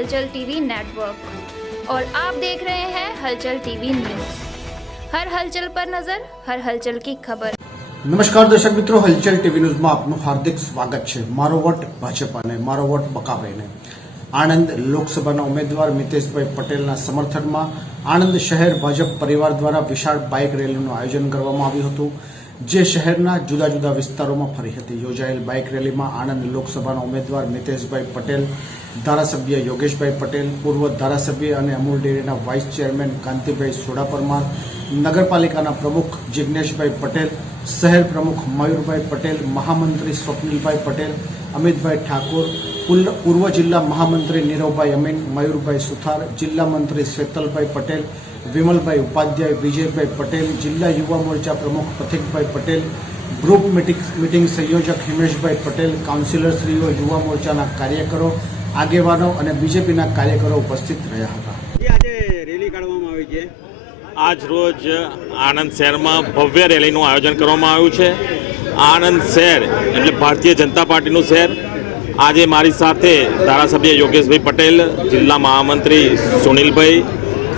हलचल TV network और आप देख रहे हैं हलचल टीवी न्यूज़। हर हलचल पर नजर, हर हलचल की खबर। नमस्कार दर्शक मित्रों, हलचल टीवी न्यूज में आपનું हार्दिक स्वागत है। मारो वोट भाजपाने, मारो वोट बकाભાઈને। આણંદ લોકસભાના ઉમેદવાર મિતેશભાઈ પટેલના સમર્થનમાં આણંદ શહેર ભાજપ પરિવાર દ્વારા વિશાળ બાઇક રેલીનું આયોજન કરવામાં આવ્યું હતું, જે શહેરના જુદા જુદા વિસ્તારોમાં ફરી હતી। યોજાયેલ બાઇક રેલીમાં આણંદ લોકસભાના ઉમેદવાર મિતેશભાઈ પટેલ, ધારાસભ્ય યોગેશભાઈ પટેલ, પૂર્વ ધારાસભ્ય અને અમૂલ ડેરીના વાઇસ ચેરમેન કાંતિભાઈ સોડા પરમાર, નગરપાલિકાના પ્રમુખ જિગ્નેશભાઈ પટેલ, શહેર પ્રમુખ મયુરભાઈ પટેલ, મહામંત્રી સ્વપ્નિલભાઈ પટેલ, અમિતભાઈ ઠાકોર, પૂર્વ જિલ્લા મહામંત્રી નીરવભાઈ અમીન, મયુરભાઈ સુથાર, જિલ્લા મંત્રી શ્વેતલભાઈ પટેલ, વિમલભાઈ ઉપાધ્યાય, વિજયભાઈ પટેલ, જિલ્લા યુવા મોરચા પ્રમુખ પથિકભાઈ પટેલ, ગ્રુપ મીટિંગ સંયોજક હિમેશભાઈ પટેલ, કાઉન્સિલરશ્રીઓ, યુવા મોરચાના કાર્યકરો, આગેવાનો અને બીજેપીના કાર્યકરો ઉપસ્થિત રહ્યા હતા। આજે રેલી કાઢવામાં આવી છે। આજ રોજ આણંદ શહેરમાં ભવ્ય રેલીનું આયોજન કરવામાં આવ્યું છે। આણંદ શહેર એટલે ભારતીય જનતા પાર્ટીનું શહેર। આજે મારી સાથે ધારાસભ્ય યોગેશભાઈ પટેલ, જિલ્લા મહામંત્રી સુનિલભાઈ,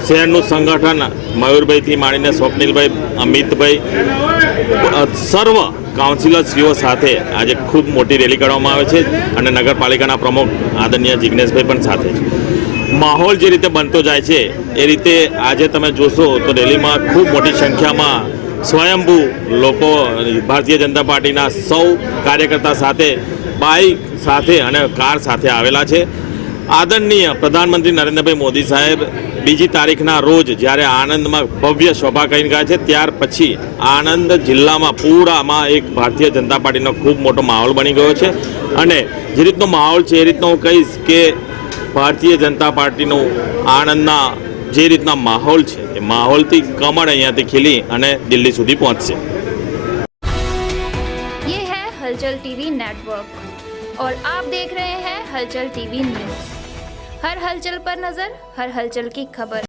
શહેરનું સંગઠન મયુરભાઈથી માંડીને સ્વપ્નિલભાઈ, અમિતભાઈ, સર્વ કાઉન્સિલરશ્રીઓ સાથે આજે ખૂબ મોટી રેલી કાઢવામાં આવે છે અને નગરપાલિકાના પ્રમુખ આદરણીય જિગ્નેશભાઈ પણ સાથે છે। માહોલ જે રીતે બનતો જાય છે એ રીતે આજે તમે જોશો તો રેલીમાં ખૂબ મોટી સંખ્યામાં સ્વયંભૂ લોકો ભારતીય જનતા પાર્ટીના સૌ કાર્યકર્તા સાથે બાઇક સાથે અને કાર સાથે આવેલા છે। આદરણીય પ્રધાનમંત્રી નરેન્દ્રભાઈ મોદી સાહેબ બીજી તારીખના રોજ જ્યારે આણંદમાં ભવ્ય સભા કરી ગયા છે, ત્યાર પછી આણંદ જિલ્લામાં પૂરામાં એક ભારતીય જનતા પાર્ટીનો ખૂબ મોટો માહોલ બની ગયો છે અને જે રીતનો માહોલ છે એ રીતનો હું કહીશ કે ભારતીય જનતા પાર્ટીનું આણંદના જે રીતના માહોલ છે એ માહોલથી કમળ અહીંયાથી ખીલી અને દિલ્હી સુધી પહોંચશે। ये है हलचल टीवी नेटवर्क और आप देख रहे हैं हलचल टीवी न्यूज़। हर हलचल पर नजर, हर हलचल की खबर।